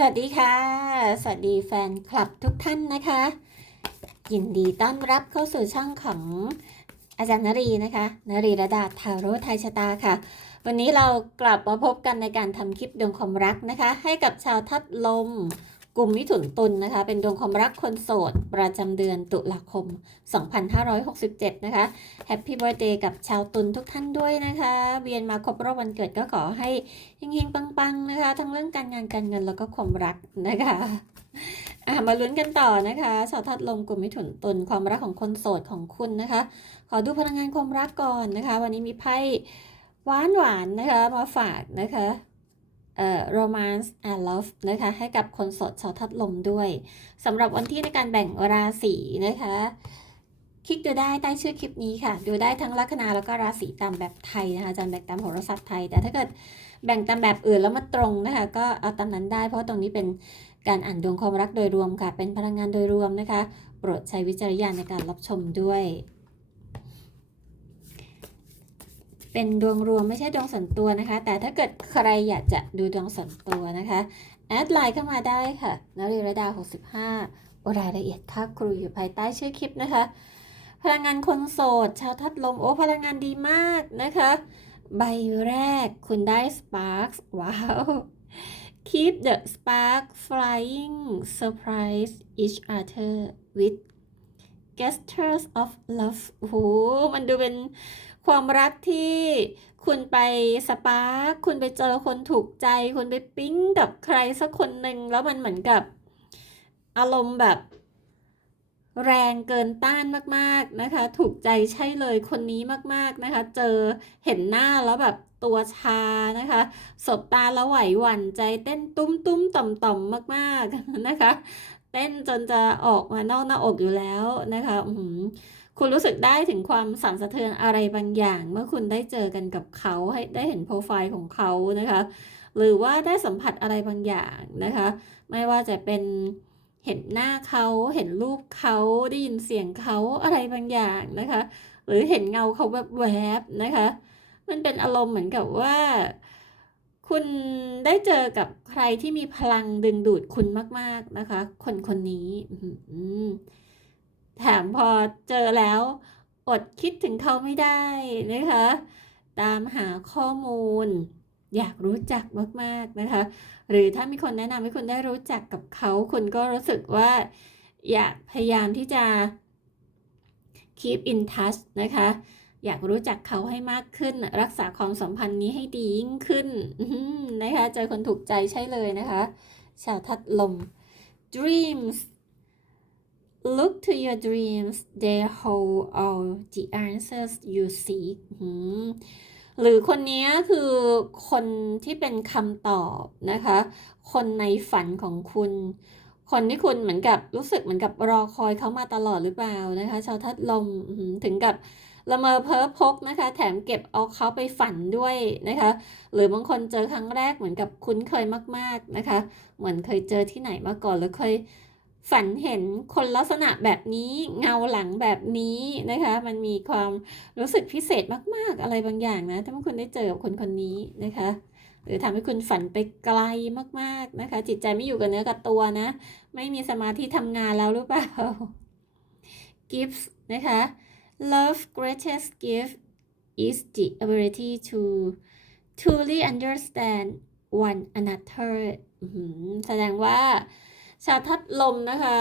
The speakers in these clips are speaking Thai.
สวัสดีค่ะ สวัสดีแฟนคลับทุกท่านนะคะ ยินดีต้อนรับเข้าสู่ช่องของอาจารย์นรีนะคะนรีระดาทาโร่ไทยชะตาค่ะ วันนี้เรากลับมาพบกันในการทำคลิปดวงความรักนะคะ ให้กับชาวทัดลม กลุ่มมิถุนตุลนะคะ เป็นดวงความรักคนโสด ประจำเดือนตุลาคม 2567 นะคะแฮปปี้เบ t ร์ a เดย์กับชาวตุลทุกท่านด้วยนะคะเวียนมาครบรอบวันเกิดก็ขอให้เฮงๆ ปังๆ นะคะ ทั้งเรื่องการงานการเงินแล้วก็ความรักนะคะอะมาลุ้นกันต่อนะคะชาวทัดลมกลุ่มมิถุนตุลความรักของคนโสดของคุณนะคะ ขอดูพลังงานความรักก่อนนะคะ วันนี้มีไพ่หวานหวานนะคะมาฝากนะคะ romance and love นะคะให้กับคนสดชาวทัดลมด้วยสำหรับวันที่ในการแบ่งราศีนะคะคลิกดูได้ใต้ชื่อคลิปนี้ค่ะ ดูได้ทั้งลัคนาแล้วก็ราศีตามแบบไทยนะคะจารย์แบ่งตามโหราศาสตร์ไทย แต่ถ้าเกิดแบ่งตามแบบอื่นแล้วมาตรงนะคะ ก็เอาตามนั้นได้ เพราะตรงนี้เป็นการอ่านดวงความรักโดยรวมค่ะ เป็นพลังงานโดยรวมนะคะ โปรดใช้วิจารณญาณในการรับชมด้วย เป็นดวงรวมไม่ใช่ดวงส่วนตัวนะคะ แต่ถ้าเกิดใครอยากจะดูดวงส่วนตัวนะคะแอดไลน์เข้ามาได้ค่ะนรีรดา 65รายละเอียดค่าครูอยู่ภายใต้ชื่อคลิปนะคะ พลังงานคนโสด ชาวทัดลมโอ้พลังงานดีมากนะคะ ใบแรกคุณได้ Sparks ว้าว Keep the spark flying surprise each other with gestures of love โอ้โห มันดูเป็น ความรักที่คุณไปสปาร์คคุณไปเจอคนถูกใจ คุณไปปิ๊งกับใครสักคนหนึ่งแล้วมันเหมือนกับอารมณ์แบบแรงเกินต้านมากๆนะคะ ถูกใจใช่เลยคนนี้มากๆนะคะ เจอเห็นหน้าแล้วแบบตัวชานะคะ สบตาแล้วไหวหวั่นใจเต้นตุ้มตุ้มต่อมต่อมๆมากๆนะคะ เต้นจนจะออกมานอกหน้าอกอยู่แล้วนะคะอื คุณรู้สึกได้ถึงความสั่นสะเทือนอะไรบางอย่าง เมื่อคุณได้เจอกันกับเขาให้ได้เห็นโปรไฟล์ของเขานะคะ หรือว่าได้สัมผัสอะไรบางอย่างนะคะ ไม่ว่าจะเป็นเห็นหน้าเขาเห็นรูปเขาได้ยินเสียงเขาอะไรบางอย่างนะคะ หรือเห็นเงาเขาแบบแวบนะคะ มันเป็นอารมณ์เหมือนกับว่า คุณได้เจอกับใครที่มีพลังดึงดูดคุณมาก ๆนะคะ คนคนนี้อื แถมพอเจอแล้ว อดคิดถึงเขาไม่ได้นะคะ ตามหาข้อมูล อยากรู้จักมากๆนะคะ หรือถ้ามีคนแนะนำให้คุณได้รู้จักกับเขาคุณก็รู้สึกว่า อยากพยายามที่จะ keep in touch นะคะ อยากรู้จักเขาให้มากขึ้น รักษาความสัมพันธ์นี้ให้ดียิ่งขึ้นนะคะเจอคนถูกใจใช่เลยนะคะ ชาวทัดลม dreams look to your dreams they hold all the answers you seek หรือคนนี้คือคนที่เป็นคำตอบนะคะ คนในฝันของคุณ คนที่คุณเหมือนกับรู้สึกเหมือนกับรอคอยเขามาตลอดหรือเปล่านะคะ ชาวทัดลมถึงกับละเมอเพ้อพกนะคะ แถมเก็บเอาเขาไปฝันด้วยนะคะ หรือบางคนเจอครั้งแรกเหมือนกับคุ้นเคยมาก ๆนะคะ เหมือนเคยเจอที่ไหนมาก่อนหรือเคย ฝันเห็นคนลักษณะแบบนี้เงาหลังแบบนี้นะคะ มันมีความรู้สึกพิเศษมากๆอะไรบางอย่างนะถ้าคุณได้เจอกับคนคนนี้นะคะ หรือทำให้คุณฝันไปไกลมากๆนะคะ จิตใจไม่อยู่กับเนื้อกับตัวนะ ไม่มีสมาธิทำงานแล้วหรือเปล่า gifts นะคะ love greatest gift is the ability to truly understand one another แสดงว่า ชาทัดลมนะคะ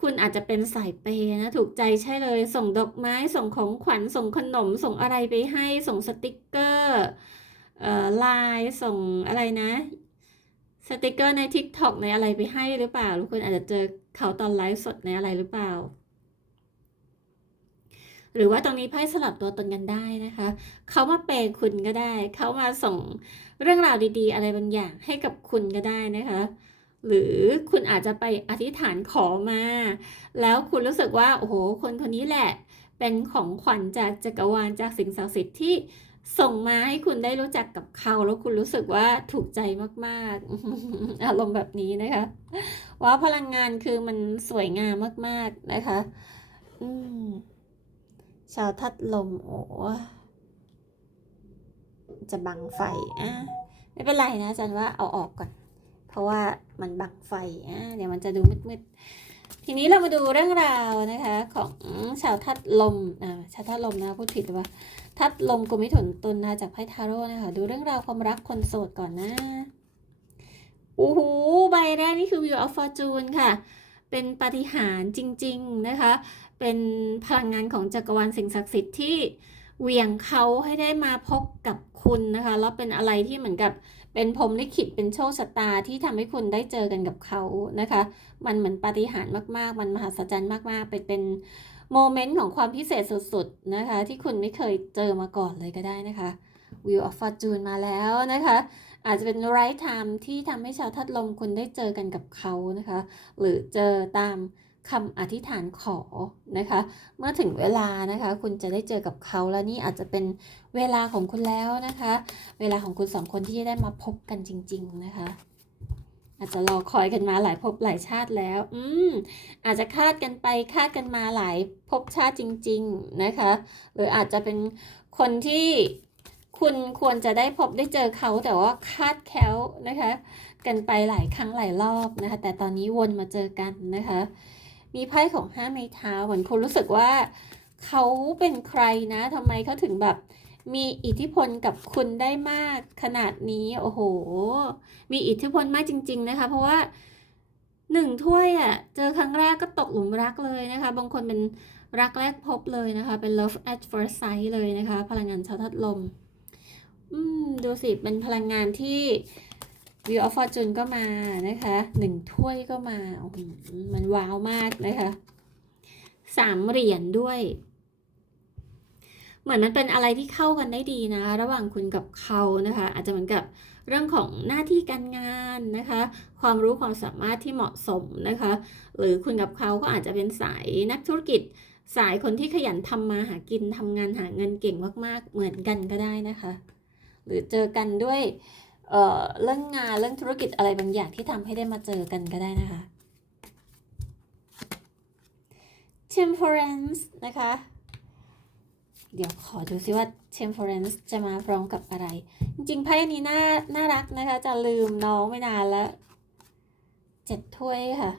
คุณอาจจะเป็นสายเปย์นะ ถูกใจใช่เลย ส่งดอกไม้ส่งของขวัญส่งขนม ส่งอะไรไปให้ ส่งสติกเกอร์เอ่อไลน์ส่งอะไรนะสติกเกอร์ใน TikTok ในอะไรไปให้หรือเปล่าหรือคุณอาจจะเจอเขาตอนไลฟ์สดในอะไรหรือเปล่า หรือว่าตรงนี้ไพ่สลับตัวตนกันได้นะคะ เขามาเปย์คุณก็ได้ เขามาส่งเรื่องราวดีๆ อะไรบางอย่างให้กับคุณก็ได้นะคะ หรือคุณอาจจะไปอธิษฐานขอมา แล้วคุณรู้สึกว่า โอ้โห คนคนนี้แหละ เป็นของขวัญจากจักรวาลจากสิ่งศักดิ์สิทธิ์ที่ส่งมาให้คุณได้รู้จักกับเขา แล้วคุณรู้สึกว่าถูกใจมากๆ อารมณ์แบบนี้นะคะ ว่าพลังงานคือมันสวยงามมาก ๆนะคะอืมชาวทัดลมโอ้จะบังไฟอะไม่เป็นไรนะอาจารย์ว่าเอาออกก่อน เพราะว่ามันบังไฟอะเดี๋ยวมันจะดูมืดๆ ทีนี้เรามาดูเรื่องราวนะคะของชาวทัดลมอ่าชาวทัดลมนะพูดผิดหรือว่าทัดลมกุมิถุนตุลนะจากไพ่ทาโร่นะคะดูเรื่องราวความรักคนโสดก่อนนะโอ้โหใบแรกนี่คือ Wheel of Fortune ค่ะ เป็นปฏิหารจริง ๆนะคะ เป็นพลังงานของจักรวาลสิ่งศักดิ์สิทธิ์ที่เหวี่ยงเขาให้ได้มาพบกับคุณนะคะ แล้วเป็นอะไรที่เหมือนกับ เป็นพรมลิขิตเป็นโชคชะตาที่ทำให้คุณได้เจอกันกับเขานะคะ มันเหมือนปาฏิหาริย์มาก ๆ มันมหัศจรรย์มากๆ เป็นเป็นโมเมนต์ของความพิเศษสุดๆนะคะ ที่คุณไม่เคยเจอมาก่อนเลยก็ได้นะคะ Wheel of Fortune มาแล้วนะคะ อาจจะเป็น right time ที่ทำให้ชาวทัดลมคุณได้เจอกันกับเขานะคะ หรือเจอตาม คำอธิษฐานขอนะคะ เมื่อถึงเวลานะคะ คุณจะได้เจอกับเขาแล้วนี่อาจจะเป็นเวลาของคุณแล้วนะคะ เวลาของคุณสองคนที่จะได้มาพบกันจริง ๆ นะคะ อาจจะรอคอยกันมาหลายภพหลายชาติแล้ว อืมอาจจะคาดกันไปคาดกันมาหลายภพชาติจริง ๆนะคะ หรืออาจจะเป็นคนที่คุณควรจะได้พบได้เจอเขาแต่ว่าคาดแคล้วนะคะ กันไปหลายครั้งหลายรอบนะคะ แต่ตอนนี้วนมาเจอกันนะคะ มีไพ่ของห้าไม้เท้าเหมือนคุณรู้สึกว่าเขาเป็นใครนะทำไมเขาถึงแบบมีอิทธิพลกับคุณได้มากขนาดนี้โอ้โห มีอิทธิพลมากจริง ๆ นะคะ เพราะว่าหนึ่งถ้วยอะเจอครั้งแรกก็ตกหลุมรักเลยนะคะ บางคนเป็นรักแรกพบเลยนะคะ เป็น love at first sight เลยนะคะ พลังงานชาวทัดลม อืม ดูสิ เป็นพลังงานที่ Wheel of Fortune ก็มานะคะหนึ่งถ้วยก็มาโอ้โหมันว้าวมากนะคะสามเหรียญด้วย เหมือนมันเป็นอะไรที่เข้ากันได้ดีนะ ระหว่างคุณกับเขานะคะ อาจจะเหมือนกับเรื่องของหน้าที่การงานนะคะ ความรู้ความสามารถที่เหมาะสมนะคะ หรือคุณกับเขาก็อาจจะเป็นสายนักธุรกิจ สายคนที่ขยันทำมาหากินทำงานหาเงินเก่งมากๆ เหมือนกันก็ได้นะคะ หรือเจอกันด้วย เอ่อเรื่องงานเรื่องธุรกิจอะไรบางอย่างที่ทำให้ได้มาเจอกันก็ได้นะคะ temperance นะคะ เดี๋ยวขอดูซิว่า temperance จะมาพร้อมกับอะไร จริงๆไพ่อันนี้น่าน่ารักนะคะ จะลืมน้องไม่นานแล้วเจ็ดถ้วยค่ะ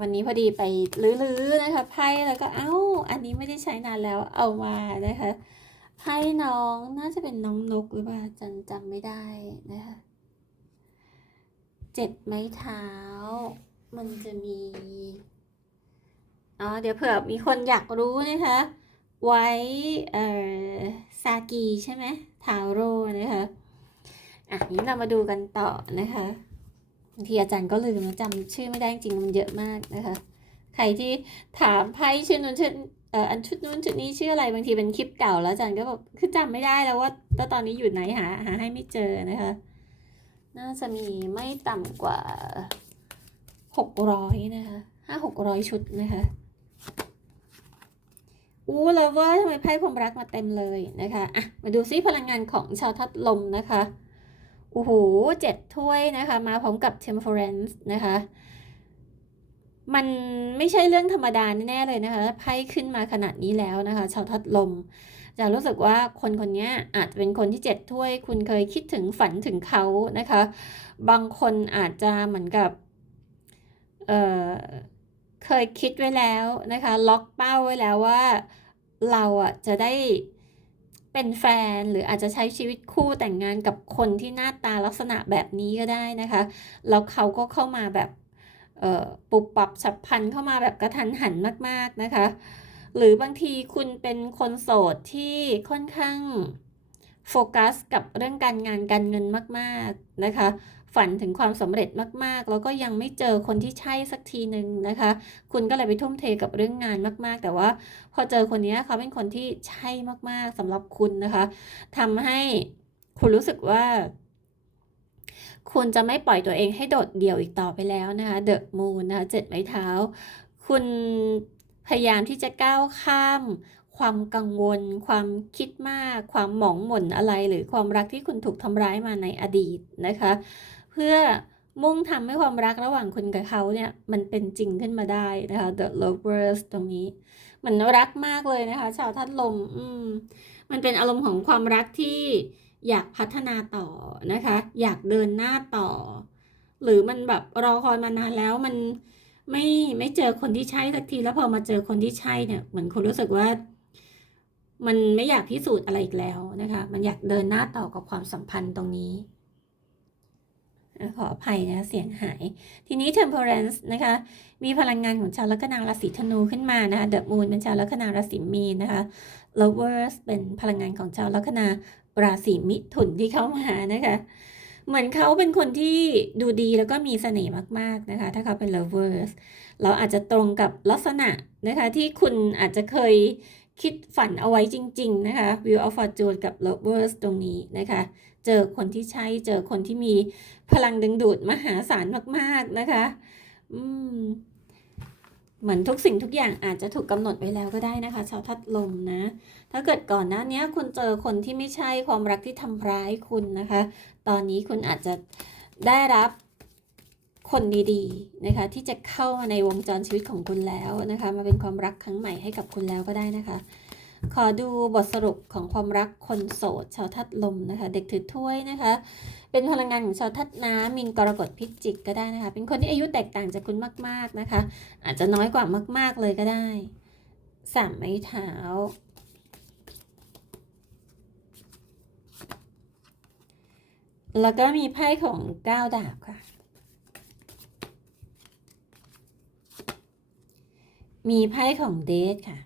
วันนี้พอดีไปลื้อๆนะคะไพ่แล้วก็เอ้า อันนี้ไม่ได้ใช้นานแล้วเอามานะคะ ไพ่น้องน่าจะเป็นน้องนกหรือเปล่าจันจำไม่ได้นะคะเจ็ดไม้เท้า มันจะมีอ๋อเดี๋ยวเผื่อมีคนอยากรู้นะคะ ไว้เอ่อซากีใช่ไหมทาโร่นะคะอะนี้เรามาดูกันต่อนะคะบางทีอาจารย์ก็ลืมจำชื่อไม่ได้จริงมันเยอะมากนะคะ ใครที่ถามไพ่ชื่อนู้นชื่อ อ่ออันชุดนู้นชุดนี้ชื่ออะไรบางทีเป็นคลิปเก่าแล้วจารย์ก็แบบคือจำไม่ได้แล้วว่าแล้วตอนนี้อยู่ไหนหาหาให้ไม่เจอนะคะ น่าจะมีไม่ต่ำกว่าหกร้อยนะคะห้าหกร้อยชุดนะคะอู้เลเวอร์ทำไมไพ่ความรักมาเต็มเลยนะคะอะมาดูซิพลังงานของชาวทัดลมนะคะโอ้โหเจ็ดถ้วยนะคะ มาพร้อมกับ temperance นะคะ มันไม่ใช่เรื่องธรรมดาแน่เลยนะคะไพ่ขึ้นมาขนาดนี้แล้วนะคะ ชาวทัดลม จะรู้สึกว่าคนคนนี้อาจจะเป็นคนที่เจ็ดถ้วย คุณเคยคิดถึงฝันถึงเขานะคะ บางคนอาจจะเหมือนกับ เอ่อ เคยคิดไว้แล้วนะคะ ล็อกเป้าไว้แล้วว่าเราอะจะได้เป็นแฟนหรืออาจจะใช้ชีวิตคู่แต่งงานกับคนที่หน้าตาลักษณะแบบนี้ก็ได้นะคะ แล้วเขาก็เข้ามาแบบ ปุบปับฉับพลันเข้ามาแบบกระทันหันมาก ๆนะคะ หรือบางทีคุณเป็นคนโสดที่ค่อนข้างโฟกัสกับเรื่องการงานการเงินมากๆนะคะ ฝันถึงความสำเร็จมากๆ แล้วก็ยังไม่เจอคนที่ใช่สักทีหนึ่งนะคะ คุณก็เลยไปทุ่มเทกับเรื่องงานมากๆ แต่ว่าพอเจอคนนี้เขาเป็นคนที่ใช่มากๆสำหรับคุณนะคะทำให้คุณรู้สึกว่า คุณจะไม่ปล่อยตัวเองให้โดดเดี่ยวอีกต่อไปแล้วนะคะ The Moon นะคะเจ็ดไม้เท้า คุณพยายามที่จะก้าวข้าม ความกังวล ความคิดมาก ความหมองหม่นอะไร หรือความรักที่คุณถูกทำร้ายมาในอดีตนะคะ เพื่อมุ่งทำให้ความรักระหว่างคุณกับเขาเนี่ยมันเป็นจริงขึ้นมาได้นะคะ The Lovers ตรงนี้เหมือนรักมากเลยนะคะ ชาวทัดลม อืม มันเป็นอารมณ์ของความรักที่ อยากพัฒนาต่อนะคะ อยากเดินหน้าต่อ หรือมันแบบรอคอยมานานแล้วมันไม่ไม่เจอคนที่ใช่สักทีแล้วพอมาเจอคนที่ใช่เนี่ยเหมือนคุณรู้สึกว่า มันไม่อยากพิสูจน์อะไรอีกแล้วนะคะ มันอยากเดินหน้าต่อกับความสัมพันธ์ตรงนี้ขออภัยนะเสียงหาย ทีนี้ temperance นะคะ มีพลังงานของชาวลัคนาราศีธนูขึ้นมานะคะ the moon เป็นชาวลัคนาราศีมีนนะคะ lovers เป็นพลังงานของชาวลัคนา ราศีมิถุนที่เข้ามานะคะ เหมือนเขาเป็นคนที่ดูดีแล้วก็มีเสน่ห์มากๆนะคะ ถ้าเขาเป็น lovers เราอาจจะตรงกับลักษณะนะคะ ที่คุณอาจจะเคยคิดฝันเอาไว้จริง ๆ นะคะ view of fortune กับ lovers ตรงนี้นะคะ เจอคนที่ใช่ เจอคนที่มีพลังดึงดูดมหาศาลมาก ๆ นะคะ อืม เหมือนทุกสิ่งทุกอย่างอาจจะถูกกำหนดไว้แล้วก็ได้นะคะ ชาวทัดลมนะ ถ้าเกิดก่อนหน้านี้คุณเจอคนที่ไม่ใช่ความรักที่ทำร้ายคุณนะคะ ตอนนี้คุณอาจจะได้รับคนดีๆนะคะ ที่จะเข้ามาในวงจรชีวิตของคุณแล้วนะคะ มาเป็นความรักครั้งใหม่ให้กับคุณแล้วก็ได้นะคะ ขอดูบทสรุปของความรักคนโสด ชาวทัดลมนะคะ เด็กถือถ้วยนะคะ เป็นพลังงานของชาวทัดน้ำมินกรกฎพิจิกก็ได้นะคะ เป็นคนที่อายุแตกต่างจากคุณมาก ๆนะคะ อาจจะน้อยกว่ามาก ๆเลยก็ได้สามไม้เท้าแล้วก็มีไพ่ของก้าวดาบค่ะ มีไพ่ของเดทค่ะ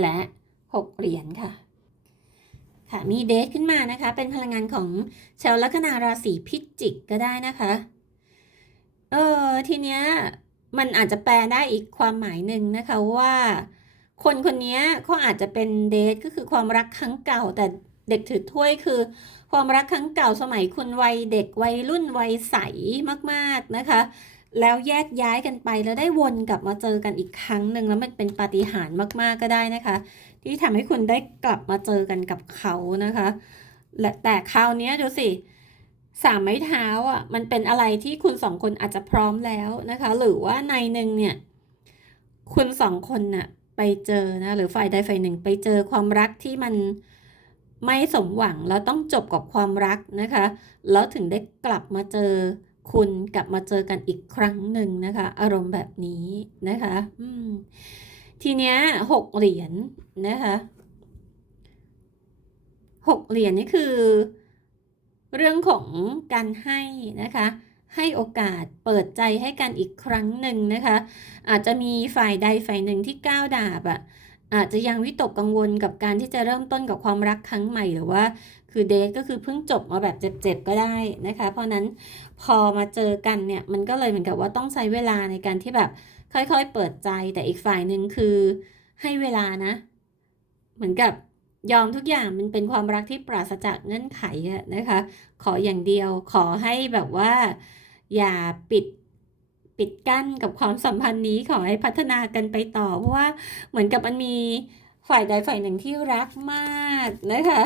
และหกเหรียญค่ะ ค่ะมีเดทขึ้นมานะคะ เป็นพลังงานของชาวลัคนาราศีพิจิกก็ได้นะคะ เออทีเนี้ยมันอาจจะแปลได้อีกความหมายหนึ่งนะคะว่า คนคนนี้เขาอาจจะเป็นเดทก็คือความรักครั้งเก่า แต่เด็กถือถ้วยคือ ความรักครั้งเก่าสมัยคุณวัยเด็กวัยรุ่นวัยใสมากๆนะคะ แล้วแยกย้ายกันไปแล้วได้วนกลับมาเจอกันอีกครั้งหนึ่งแล้วมันเป็นปาฏิหาริย์มากๆก็ได้นะคะ ที่ทำให้คุณได้กลับมาเจอกันกับเขานะคะ และแต่คราวนี้ดูสิสามไม้เท้าอะมันเป็นอะไรที่คุณสองคนอาจจะพร้อมแล้วนะคะ หรือว่าในหนึ่งเนี่ยคุณสองคนน่ะไปเจอนะหรือฝ่ายใดฝ่ายหนึ่งไปเจอความรักที่มันไม่สมหวังแล้วต้องจบกับความรักนะคะ แล้วถึงได้กลับมาเจอ คุณกลับมาเจอกันอีกครั้งหนึ่งนะคะ อารมณ์แบบนี้นะคะอืมทีเนี้ยหกเหรียญนะคะหกเหรียญนี่คือ เรื่องของการให้นะคะ ให้โอกาสเปิดใจให้กันอีกครั้งหนึ่งนะคะ อาจจะมีฝ่ายใดฝ่ายหนึ่งที่ก้าวดาบอะ่ะอาจจะยังวิตกกังวลกับการที่จะเริ่มต้นกับความรักครั้งใหม่หรือว่า คือเดทก็คือเพิ่งจบมาแบบเจ็บๆก็ได้นะคะ เพราะนั้นพอมาเจอกันเนี่ยมันก็เลยเหมือนกับว่าต้องใช้เวลาในการที่แบบค่อยๆเปิดใจแต่อีกฝ่ายหนึ่งคือให้เวลานะ เหมือนกับยอมทุกอย่างมันเป็นความรักที่ปราศจากเงื่อนไขะนะคะ ขออย่างเดียวขอให้แบบว่า อย่าปิดปิดกั้นกับความสัมพันธ์นี้ขอให้พัฒนากันไปต่อ เพราะว่าเหมือนกับมันมีฝ่ายใดฝ่ายหนึ่งที่รักมากนะคะ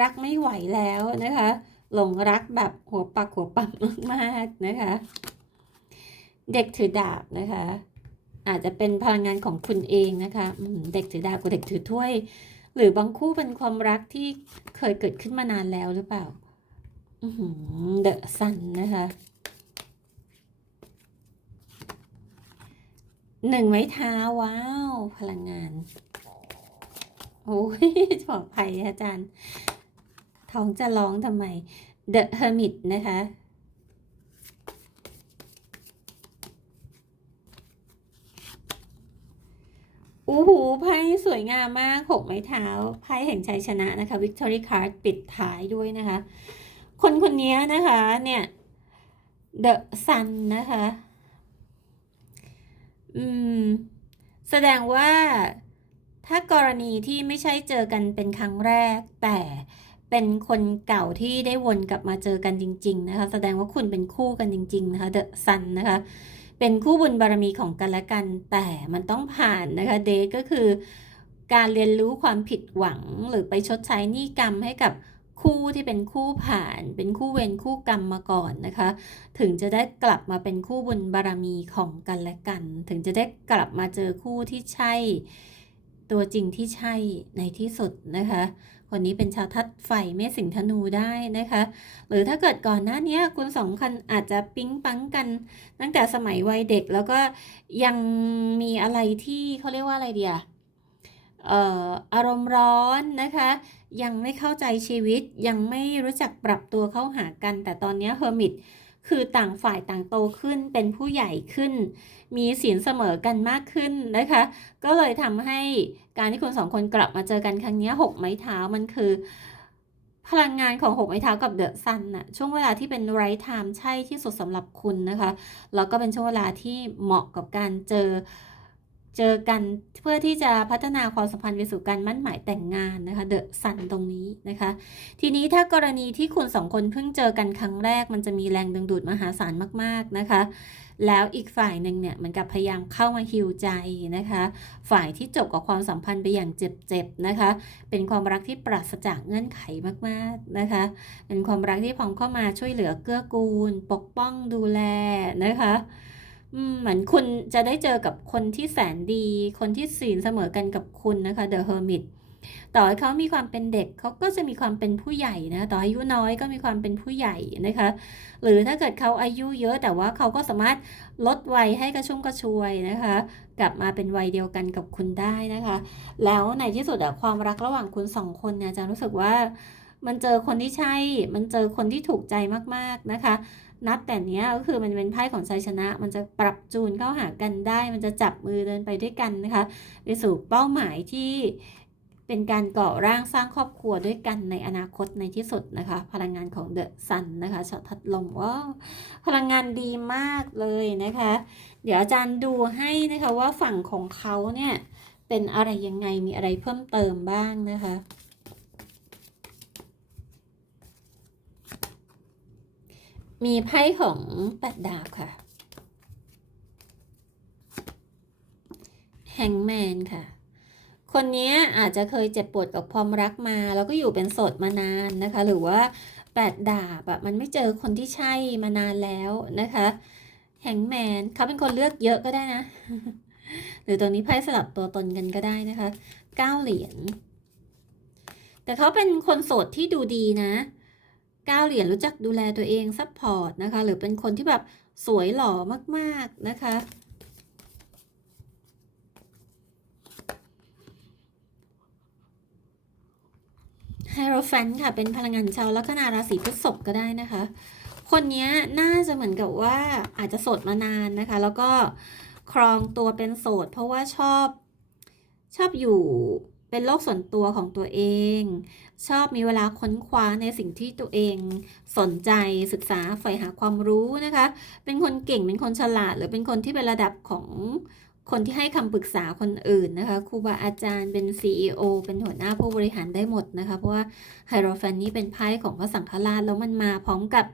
รักไม่ไหวแล้วนะคะ หลงรักแบบหัวปักหัวปั๊มมากๆนะคะ เด็กถือดาบนะคะ อาจจะเป็นพลังงานของคุณเองนะคะเด็กถือดาบกับเด็กถือถ้วย หรือบางคู่เป็นความรักที่เคยเกิดขึ้นมานานแล้วหรือเปล่าเดอะซันนะคะหนึ่งไม้เท้าว้าว พลังงาน โอ้ยปลอดภัยอาจารย์ ท้องจะร้องทำไม The Hermit นะคะโอ้โหไพ่สวยงามมากหกไม้เท้าไพ่แห่งชัยชนะนะคะ Victory Card ปิดท้ายด้วยนะคะ คนคนนี้นะคะเนี่ย The Sun นะคะ อืม แสดงว่าถ้ากรณีที่ไม่ใช่เจอกันเป็นครั้งแรกแต่ เป็นคนเก่าที่ได้วนกลับมาเจอกันจริง ๆ นะคะ แสดงว่าคุณเป็นคู่กันจริง ๆ นะคะ The Sun นะคะ เป็นคู่บุญบารมีของกันและกัน แต่มันต้องผ่านนะคะเดทก็คือการเรียนรู้ความผิดหวังหรือไปชดใช้หนี้กรรมให้กับคู่ที่เป็นคู่ผ่าน เป็นคู่เวรคู่กรรมมาก่อนนะคะ ถึงจะได้กลับมาเป็นคู่บุญบารมีของกันและกัน ถึงจะได้กลับมาเจอคู่ที่ใช่ ตัวจริงที่ใช่ในที่สุดนะคะ คนนี้เป็นชาวทัดไฟเมษสิงธนูได้นะคะ หรือถ้าเกิดก่อนหน้านี้คุณสองคนอาจจะปิ๊งปังกัน ตั้งแต่สมัยวัยเด็กแล้วก็ยังมีอะไรที่เขาเรียกว่าอะไรเดียเอ่ออารมณ์ร้อนนะคะ ยังไม่เข้าใจชีวิตยังไม่รู้จักปรับตัวเข้าหากัน แต่ตอนนี้เฮอร์มิตคือต่างฝ่ายต่างโตขึ้นเป็นผู้ใหญ่ขึ้น มีศีลเสมอกันมากขึ้นนะคะ ก็เลยทำให้ การที่คุณสองคนกลับมาเจอกันครั้งนี้หกไม้เท้ามันคือ พลังงานของหกไม้เท้ากับเดอะซันน่ะช่วงเวลาที่เป็นไรท์ไทม์ใช่ที่สุดสำหรับคุณนะคะ แล้วก็เป็นช่วงเวลาที่เหมาะกับการเจอ เจอกันเพื่อที่จะพัฒนาความสัมพันธ์ไปสู่การมั่นหมายแต่งงานนะคะเดอะซันตรงนี้นะคะ ทีนี้ถ้ากรณีที่คุณสองคนเพิ่งเจอกันครั้งแรก มันจะมีแรงดึงดูดมหาศาลมาก ๆนะคะ แล้วอีกฝ่ายหนึ่งเนี่ยเหมือนกับพยายามเข้ามาฮิวใจนะคะ ฝ่ายที่จบกับความสัมพันธ์ไปอย่างเจ็บๆนะคะ เป็นความรักที่ปราศจากเงื่อนไขมากๆนะคะ เป็นความรักที่พร้อมเข้ามาช่วยเหลือเกื้อกูล ปกป้องดูแลนะคะ เหมือนคุณจะได้เจอกับคนที่แสนดี คนที่ศีลเสมอกันกับคุณนะคะ The Hermit ต่อให้เขามีความเป็นเด็กเขาก็จะมีความเป็นผู้ใหญ่นะต่ออายุน้อยก็มีความเป็นผู้ใหญ่นะคะ หรือถ้าเกิดเขาอายุเยอะแต่ว่าเขาก็สามารถลดวัยให้กระชุ่มกระชวยนะคะ กลับมาเป็นวัยเดียวกันกับคุณได้นะคะ แล้วในที่สุดอะความรักระหว่างคุณสองคนเนี่ยจะรู้สึกว่ามันเจอคนที่ใช่ มันเจอคนที่ถูกใจมากๆนะคะ นับแต่เนี้ยก็คือมันเป็นไพ่ของชัยชนะ มันจะปรับจูนเข้าหากันได้ มันจะจับมือเดินไปด้วยกันนะคะไปสู่เป้าหมายที่เป็นการก่อร่างสร้างครอบครัวด้วยกันในอนาคตในที่สุดนะคะ พลังงานของเดอะซันนะคะชอตทัดลมว้าวพลังงานดีมากเลยนะคะ เดี๋ยวอาจารย์ดูให้นะคะว่าฝั่งของเขาเนี่ยเป็นอะไรยังไงมีอะไรเพิ่มเติมบ้างนะคะ มีไพ่ของแปดดาบค่ะแฮงแมนค่ะ คนนี้อาจจะเคยเจ็บปวดกับความรักมา แล้วก็อยู่เป็นโสดมานานนะคะ หรือว่าแปดดาบอะมันไม่เจอคนที่ใช่มานานแล้วนะคะแฮงแมนเขาเป็นคนเลือกเยอะก็ได้นะ หรือตัวนี้ไพ่สลับตัวตนกันก็ได้นะคะเก้าเหรียญแต่เขาเป็นคนโสดที่ดูดีนะ ก้าวเหรียญรู้จักดูแลตัวเองซัพพอร์ตนะคะ หรือเป็นคนที่แบบสวยหล่อมากๆนะคะ ไฮโรแฟนค่ะ เป็นพลังงานชาวลัคนาราศีพฤษภก็ได้นะคะ คนนี้น่าจะเหมือนกับว่าอาจจะโสดมานานนะคะ แล้วก็ครองตัวเป็นโสด เพราะว่าชอบชอบอยู่ เป็นโลกส่วนตัวของตัวเอง ชอบมีเวลาค้นคว้าในสิ่งที่ตัวเองสนใจศึกษาใฝ่หาความรู้นะคะ เป็นคนเก่งเป็นคนฉลาด หรือเป็นคนที่เป็นระดับของคนที่ให้คำปรึกษาคนอื่นนะคะครูบาอาจารย์เป็น CEO เป็นหัวหน้าผู้บริหารได้หมดนะคะ เพราะว่าไฮโรแฟนนี่เป็นไพ่ของพระสังฆราชแล้วมันมาพร้อมกับ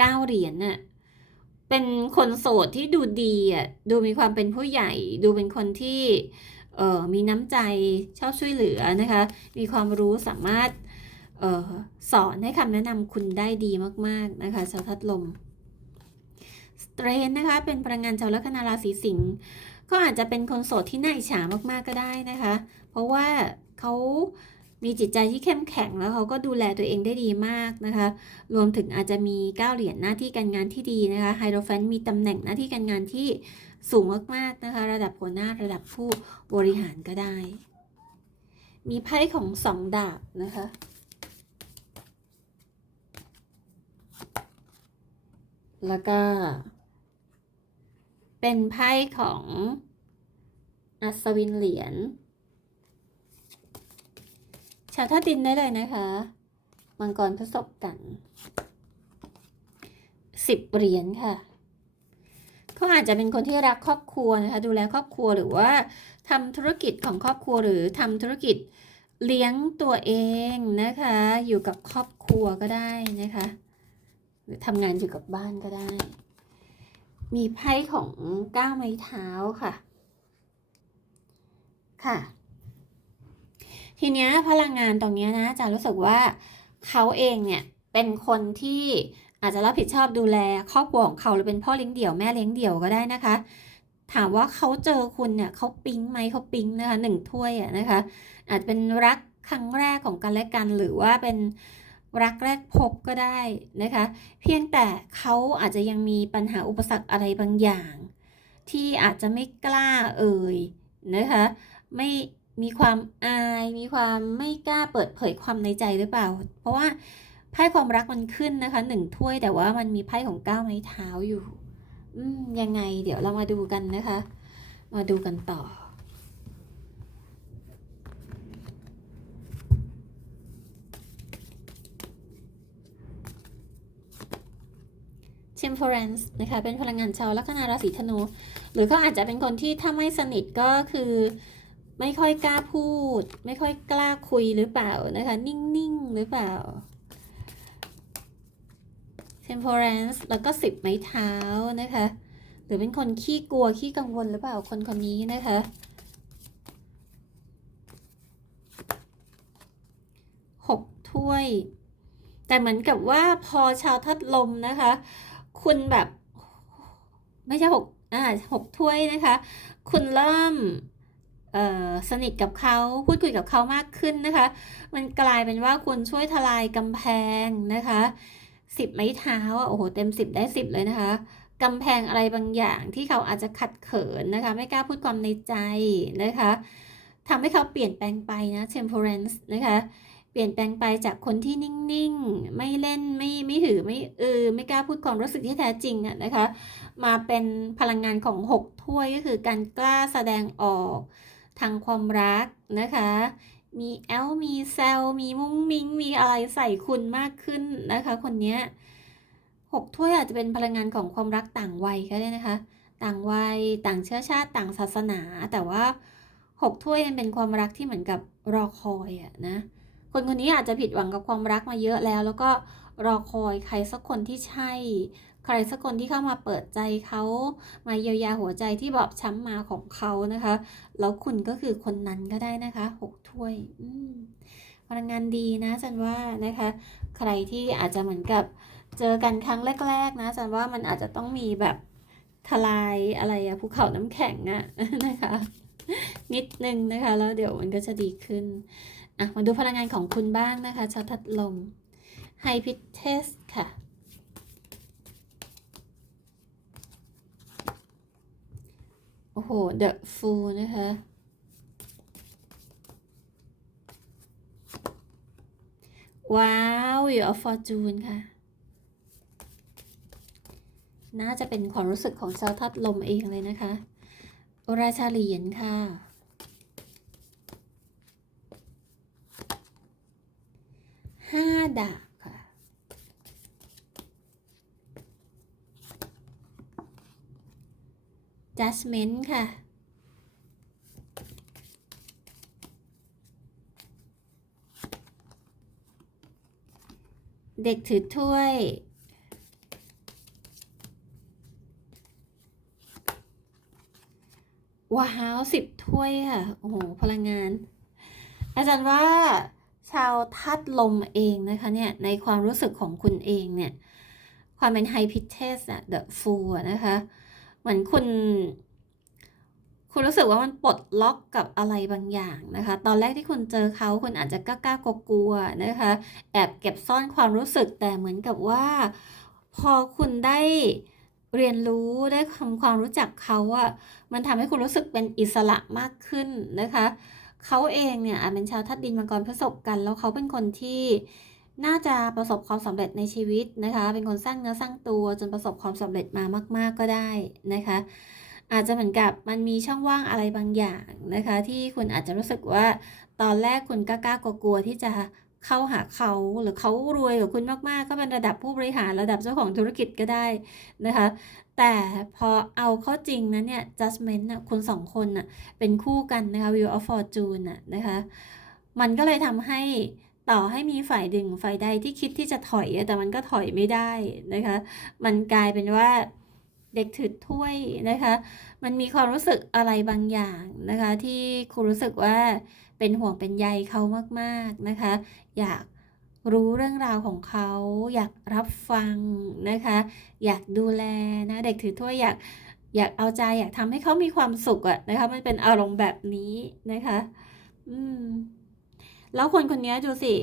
ก้าเหรียญน่ะเป็นคนโสดที่ดูดีอะดูมีความเป็นผู้ใหญ่ ดูเป็นคนที่ มีน้ำใจชอบช่วยเหลือนะคะ มีความรู้สามารถออสอนให้คำแนะนำคุณได้ดีมากๆนะคะชาวทัดลมสเตรนนะคะ เป็นพลังงานชาวลัคนาราศีสิงห์ก็อาจจะเป็นคนโสดที่น่าอิจฉามากๆก็ได้นะคะ เพราะว่าเขามีจิตใจที่เข้มแข็งแล้วเขาก็ดูแลตัวเองได้ดีมากนะคะ รวมถึงอาจจะมีเก้าเหรียญหน้าที่การงานที่ดีนะคะไฮโดรแฟนมีตำแหน่งหน้าที่การงานที่ สูงมากๆนะคะ ระดับหัวหน้าระดับผู้บริหารก็ได้ มีไพ่ของสองดาบนะคะแล้วก็ เป็นไพ่ของอัศวินเหรียญชาวท่าตุดินได้เลยนะคะมังกรพฤษภกันสิบเหรียญค่ะ เขาอาจจะเป็นคนที่รักครอบครัวนะคะดูแลครอบครัวหรือว่าทำธุรกิจของครอบครัวหรือทำธุรกิจเลี้ยงตัวเองนะคะ อยู่กับครอบครัวก็ได้นะคะ หรือทำงานอยู่กับบ้านก็ได้ มีไพ่ของก้าวไม้เท้าค่ะ ค่ะ ทีเนี้ยพลังงานตรงเนี้ยนะจะรู้สึกว่าเขาเองเนี่ยเป็นคนที่ อาจจะรับผิดชอบดูแลครอบครัวของเขาหรือเป็นพ่อเลี้ยงเดี่ยวแม่เลี้ยงเดี่ยวก็ได้นะคะ ถามว่าเขาเจอคุณเนี่ยเขาปิ๊งไหมเขาปิ๊งนะคะหนึ่งถ้วยอะนะคะ อาจเป็นรักครั้งแรกของกันและกัน หรือว่าเป็นรักแรกพบก็ได้นะคะ เพียงแต่เขาอาจจะยังมีปัญหาอุปสรรคอะไรบางอย่าง ที่อาจจะไม่กล้าเอ่ยนะคะไม่มีความอาย มีความไม่กล้าเปิดเผยความในใจหรือเปล่า เพราะว่า ไพ่ความรักมันขึ้นนะคะหนึ่งถ้วยแต่ว่ามันมีไพ่ของก้าวไม้เท้าอยู่ อืมยังไง เดี๋ยวเรามาดูกันนะคะ มาดูกันต่อ temperance นะคะเป็นพลังงานชาวลัคนาราศีธนู หรือเขาอาจจะเป็นคนที่ถ้าไม่สนิทก็คือไม่ค่อยกล้าพูด ไม่ค่อยกล้าคุยหรือเปล่านะคะ นิ่ง ๆ หรือเปล่า temperance แล้วก็สิบไม้เท้านะคะ หรือเป็นคนขี้กลัวขี้กังวลหรือเปล่าคนคนนี้นะคะหกถ้วย แต่เหมือนกับว่าพอชาวทัดลมนะคะ คุณแบบ ไม่ใช่หกอ่าหกถ้วยนะคะ คุณเริ่มสนิทกับเขาพูดคุยกับเขามากขึ้นนะคะ มันกลายเป็นว่าคุณช่วยทลายกำแพงนะคะ สิบไม้เท้าอะโอ้โหเต็มสิบได้สิบเลยนะคะกำแพงอะไรบางอย่างที่เขาอาจจะขัดเขินนะคะ ไม่กล้าพูดความในใจนะคะทำให้เขาเปลี่ยนแปลงไปนะ temperance นะคะเปลี่ยนแปลงไปจากคนที่นิ่งๆ ไม่เล่นไม่ไม่ถือไม่เออไม่กล้าพูดความรู้สึกที่แท้จริงอะนะคะ มาเป็นพลังงานของ 6 ถ้วยก็คือการกล้าแสดงออกทางความรักนะคะ มีแอล มีแซล มีมุ้งมิ้ง มีอะไรใส่คุณมากขึ้นนะคะ คนเนี้ยหกถ้วยอาจจะเป็นพลังงานของความรักต่างวัยก็ได้นะคะ ต่างวัย ต่างเชื้อชาติ ต่างศาสนา แต่ว่าหกถ้วยมันเป็นความรักที่เหมือนกับรอคอยอะนะ คนคนนี้อาจจะผิดหวังกับความรักมาเยอะแล้ว แล้วก็รอคอยใครสักคนที่ใช่ ใครสักคนที่เข้ามาเปิดใจเขามาเยียวยาหัวใจที่บอบช้ำมาของเขานะคะ แล้วคุณก็คือคนนั้นก็ได้นะคะหกถ้วยพลังงานดีนะจันว่านะคะ ใครที่อาจจะเหมือนกับเจอกันครั้งแรก ๆ นะจันว่ามันอาจจะต้องมีแบบทลายอะไรอะภูเขาน้ำแข็งอะนะคะ นิดนึงนะคะ แล้วเดี๋ยวมันก็จะดีขึ้นอะมาดูพลังงานของคุณบ้างนะคะชาวทัดลมไฮพิเทสค่ะ โอ้โห The Fool นะคะ ว้าว Wheel of Fortune ค่ะ น่าจะเป็นความรู้สึกของชาวทัดลมเองเลยนะคะ ราชาเหรียญค่ะ ห้าดาบค่ะ judgment ค่ะ เด็กถือถ้วยว้าวสิบถ้วยค่ะ โอ้โห พลังงาน อาจารย์ว่าชาวทัดลมเองนะคะเนี่ย ในความรู้สึกของคุณเองเนี่ย ความเป็นไฮพิเทสอะเดอะฟูนะคะ เหมือนคุณ คุณรู้สึกว่ามันปลดล็อกกับอะไรบางอย่างนะคะ ตอนแรกที่คุณเจอเขาคุณอาจจะกล้ากกลัวนะคะ แอบเก็บซ่อนความรู้สึกแต่เหมือนกับว่า พอคุณได้เรียนรู้ได้ทำความรู้จักเขาอะมันทำให้คุณรู้สึกเป็นอิสระมากขึ้นนะคะ เขาเองเนี่ยอาจเป็นชาวทัดดินมังกรพฤษภกัน แล้วเขาเป็นคนที่ น่าจะประสบความสำเร็จในชีวิตนะคะ เป็นคนสร้างเนื้อสร้างตัวจนประสบความสำเร็จมามาก ๆก็ได้นะคะ อาจจะเหมือนกับมันมีช่องว่างอะไรบางอย่างนะคะ ที่คุณอาจจะรู้สึกว่าตอนแรกคุณกล้ากลัวที่จะเข้าหาเขาหรือเขารวยกว่าคุณมากๆ ก็เป็นระดับผู้บริหารระดับเจ้าของธุรกิจก็ได้นะคะ แต่พอเอาเข้าจริงนะเนี่ย judgment นะคุณสองคนน่ะเป็นคู่กันนะคะ Wheel of Fortune น่ะนะคะ มันก็เลยทำให้ ต่อให้มีฝ่ายดึงฝ่ายใดที่คิดที่จะถอยแต่มันก็ถอยไม่ได้นะคะ มันกลายเป็นว่าเด็กถือถ้วยนะคะ มันมีความรู้สึกอะไรบางอย่างนะคะ ที่คุณรู้สึกว่าเป็นห่วงเป็นใยเขามากๆนะคะ อยากรู้เรื่องราวของเขาอยากรับฟังนะคะ อยากดูแลนะเด็กถือถ้วยอยากอยากเอาใจอยากทำให้เขามีความสุขอะนะคะ มันเป็นอารมณ์แบบนี้นะคะ อืม แล้วคนคนนี้ดูสิ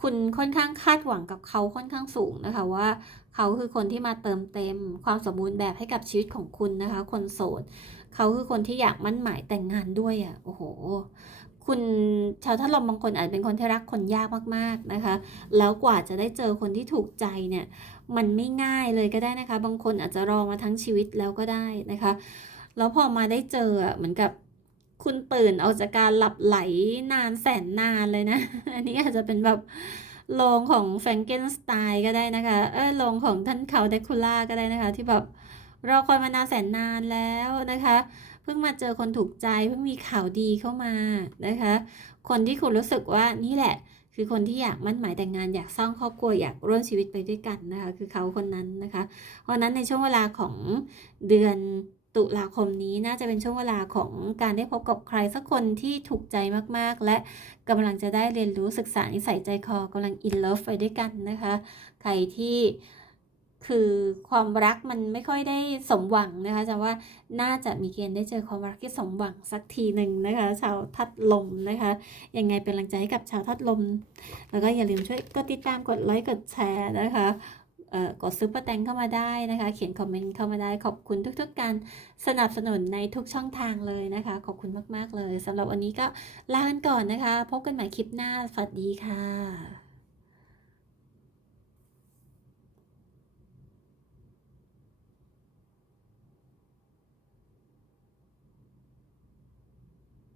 คุณค่อนข้างคาดหวังกับเขาค่อนข้างสูงนะคะว่า เขาคือคนที่มาเติมเต็มความสมบูรณ์แบบให้กับชีวิตของคุณนะคะ คนโสดเขาคือคนที่อยากมั่นหมายแต่งงานด้วยอะ่ะโอ้โห คุณชาวทัดลมบางคนอาจเป็นคนที่รักคนยากมากๆนะคะ แล้วกว่าจะได้เจอคนที่ถูกใจเนี่ย มันไม่ง่ายเลยก็ได้นะคะ บางคนอาจจะรอมาทั้งชีวิตแล้วก็ได้นะคะ แล้วพอมาได้เจอเหมือนกับ คุณตื่นออกจากการหลับไหลนานแสนนานเลยนะ อันนี้อาจจะเป็นแบบโรงของแฟรงเกนสไตน์ก็ได้นะคะ เออโรงของท่านเขาเดคูล่าก็ได้นะคะ ที่แบบรอคอยมานานแสนนานแล้วนะคะ เพิ่งมาเจอคนถูกใจเพิ่งมีข่าวดีเข้ามานะคะ คนที่คุณรู้สึกว่านี่แหละ คือคนที่อยากมั่นหมายแต่งงานอยากสร้างครอบครัวอยากร่วมชีวิตไปด้วยกันนะคะ คือเขาคนนั้นนะคะ เพราะฉะนั้นในช่วงเวลาของเดือน ตุลาคมนี้น่าจะเป็นช่วงเวลาของการได้พบกับใครสักคนที่ถูกใจมากๆ และกำลังจะได้เรียนรู้ศึกษานิสัยใจคอกำลังอินเลิฟไปด้วยกันนะคะ ใครที่คือความรักมันไม่ค่อยได้สมหวังนะคะจะว่าน่าจะมีเกณฑ์ได้เจอความรักที่สมหวังสักทีหนึ่งนะคะ ชาวทัดลมนะคะยังไงเป็นกำลังใจให้กับชาวทัดลม แล้วก็อย่าลืมช่วยกดติดตามกดไลค์กดแชร์นะคะ กดซุปเปอร์แตงเข้ามาได้นะคะ เขียนคอมเมนต์เข้ามาได้ขอบคุณทุกๆการสนับสนุนในทุกช่องทางเลยนะคะ ขอบคุณมากๆเลยสำหรับวันนี้ก็ลากันก่อนนะคะ พบกันใหม่คลิปหน้า สวัสดีค่ะ